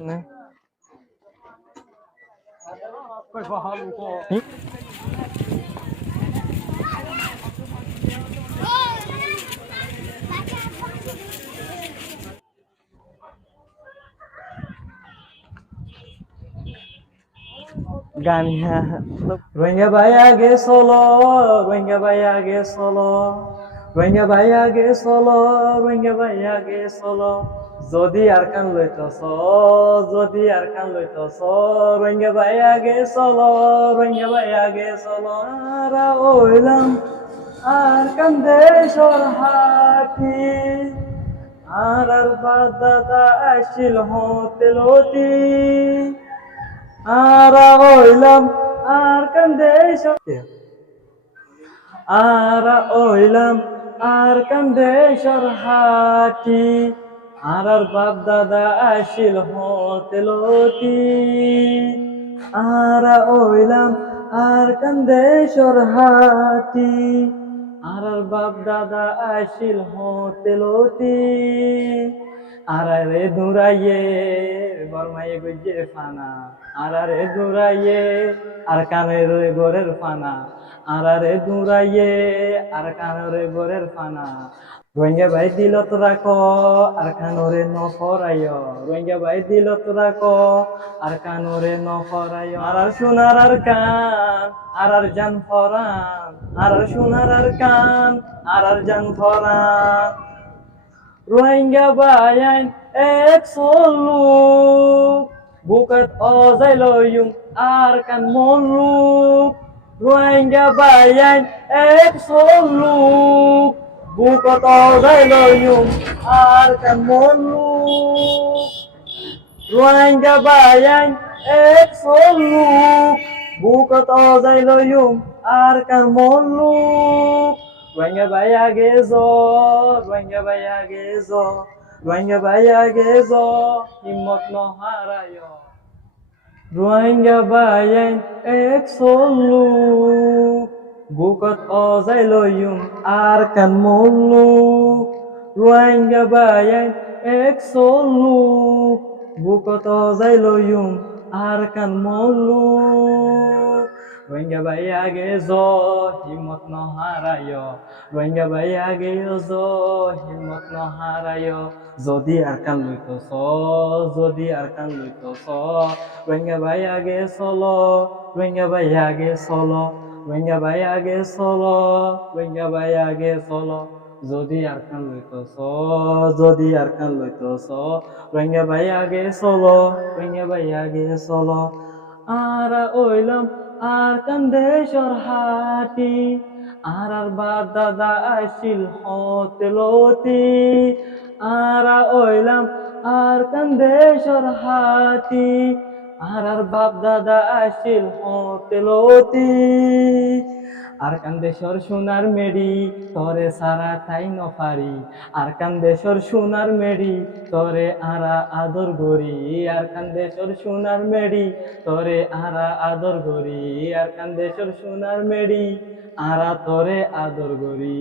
Nah. Gannya Rohingya baya ge solo Rohingya baya ge solo Rohingya baya ge solo Rohingya baya ge solo যদি আর কান লইতছ যদি আর কান লইতছ রোহিঙ্গা ভাইয়া গে চলো রোহিঙ্গা ভাইয়া গে চলো আরা ওইলাম আর কান দেশর হাটি আর বাদাদা আসিল হতে লতি আরা ওইলাম আর কান দেশর আরা ওইলাম আর কান দেশর হাটি আর বাপ দাদা আসিল হতে লতি আরা ওইলাম আর কান্দেশর হাটি আর বাপ দাদা আসিল হতে লতি আর রে দুরাইয়ে বরমাইয়ে গুজে ফানা আর রে দুরাইয়ে আর কানের গোরের ফানা আর রে দুরাইয়ে আর কানের গোরের ফানা রোহিঙ্গা ভাই দিল তোরা ক আর কানোরে ন ফরাইয় রোহিঙ্গা ভাই দিল তোরা ক আর কানোরে ন ফরাইয় আর সোনার আর কান আর জান ফরান আর সোনার আর কান আর জান ফরান রোহিঙ্গা ভাই আইন এক সলুক বুকাত অজাইল ইউম আর কান মলুক রোহিঙ্গা ভাই আইন এক সলুক বুকত অজাইল ইউম আর কান মলুক রোহিঙ্গা ভাই আইন এক সলুক বুকত অজাইল ইউম আর কান মলুক রোহিঙ্গা ভাই আগে যো রোহিঙ্গা ভাই আগে যো রোহিঙ্গা ভাই আগে যো হিম্মত ন হারায় রোহিঙ্গা ভাই আইন এক সলুক বুকত অজাইল ইউম আর কান মলুক রোহিঙ্গা ভাই আইন এক সলুক বুকত অজাইল ইউম আর কান মলুক রোহিঙ্গা ভাই আগে যো হিম্মত ন হারায় রোহিঙ্গা ভাই আগে যো হিম্মত ন হারায় যদি আর কান লইতছ যদি আর কান লইতছ রোহিঙ্গা ভাই আগে চলো রোহিঙ্গা ভাই আগে চলো রোহিঙ্গা ভাই আগে চলো রোহিঙ্গা ভাই আগে চলো যদি আর কান লইতছ যদি আর কান লইতছ রোহিঙ্গা ভাই আগে চলো রোহিঙ্গা ভাই আগে চলো আর ওইলাম আর কান দেশর হাটি আর বাপ দাদা আসিল হতে লতি আর ওইলাম আর কান দেশর হাটি আর বাপ দাদা আসিল হতে লতি আর কান্দেশর সোনার মেডি তরে সারা তাই নফারি আর কান্দেশর সোনার মেডি তরে আরা আদর গরি আর কান্দেশর সোনার মেডি তরে আরা আদর গরি আর কান্দেশর সোনার মেডি আরা তরে আদর গরি